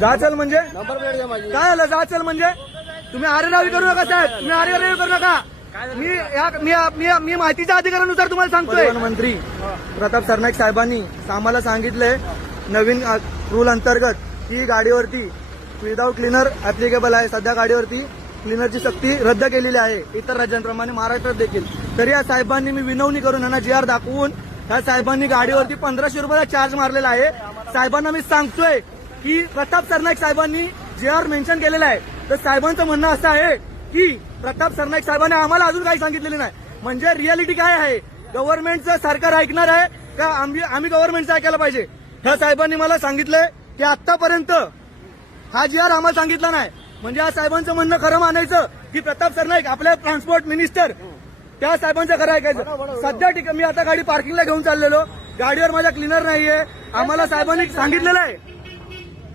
जाचल म्हणजे number plate द्या माझी. काय आलं जाचल म्हणजे? तुम्ही आरेरावी करू नका साहेब, तुम्ही आरेरावी करू नका. मी माहितीच्या अधिकारानुसार तुम्हाला सांगतोय. मंत्री प्रताप सरनाईक साहेबांनी आम्हाला सांगितलंय नवीन रूल अंतर्गत की गाडीवरती विदाउट क्लीनर ऍप्लिकेबल आहे. सध्या गाडीवरती क्लीनरची सक्ती रद्द केलेली आहे इतर राज्यांप्रमाणे महाराष्ट्रात देखील. तरी या साहेबांनी मी विनवणी करून यांना GR दाखवून या साहेबांनी गाडीवरती 1500 रुपयाचा चार्ज मारलेला आहे. साहेबांना मी सांगतोय की प्रताप सरनाईक साहेबांनी GR मेन्शन केलेला आहे. तर साहेबांचं म्हणणं असं आहे की प्रताप सरनाईक साहेबांनी आम्हाला अजून काही सांगितलेलं नाही. म्हणजे रियालिटी काय आहे? गव्हर्नमेंटचं सरकार ऐकणार आहे का आम्ही गव्हर्नमेंटचं ऐकायला पाहिजे? ह्या साहेबांनी मला सांगितलंय की आतापर्यंत हा GR आम्हाला सांगितला नाही. म्हणजे या साहेबांचं म्हणणं खरं मानायचं की प्रताप सरनाईक आपल्या ट्रान्सपोर्ट मिनिस्टर त्या साहेबांचं खरं ऐकायचं. सध्या मी आता गाडी पार्किंगला घेऊन चाललेलो, गाडीवर माझा क्लीनर नाहीये. आम्हाला साहेबांनी सांगितलेलं आहे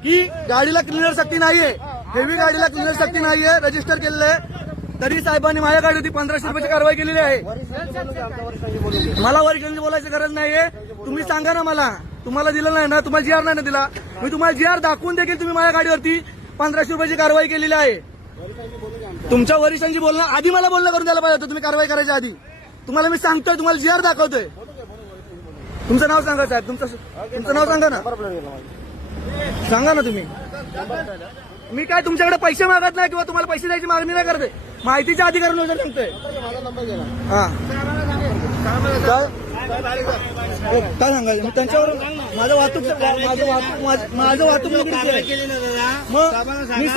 की गाडीला क्लीनर सक्ती नाहीये, हेवी गाडीला क्लीनर सक्ती नाहीये, रजिस्टर केलेलं आहे. तरी साहेबांनी माझ्या गाडीवरती 1500 रुपयाची कारवाई केलेली आहे. मला वरिष्ठांची बोलायची गरज नाहीये. तुम्ही सांगा ना मला, तुम्हाला दिलं नाही ना, तुम्हाला GR नाही ना दिला, मी तुम्हाला GR दाखवून देखील तुम्ही माझ्या गाडीवरती 1500 रुपयाची कारवाई केलेली आहे. तुमच्या वरिष्ठांची बोलणं आधी मला बोलणं करून द्यायला पाहिजे होतं तुम्ही कारवाई करायच्या आधी. तुम्हाला मी सांगतोय, तुम्हाला GR दाखवतोय. तुमचं नाव सांगा साहेब, तुमचं नाव सांगा ना, सांगा ना तुम्ही. मी काय तुमच्याकडे पैसे मागत नाही किंवा तुम्हाला पैसे द्यायची मागणी नाही करते. माहितीच्या अधिकारानुसार सांगतोय. हा काय सांगायचं? मग त्यांच्यावर माझं वाहतूक मग मी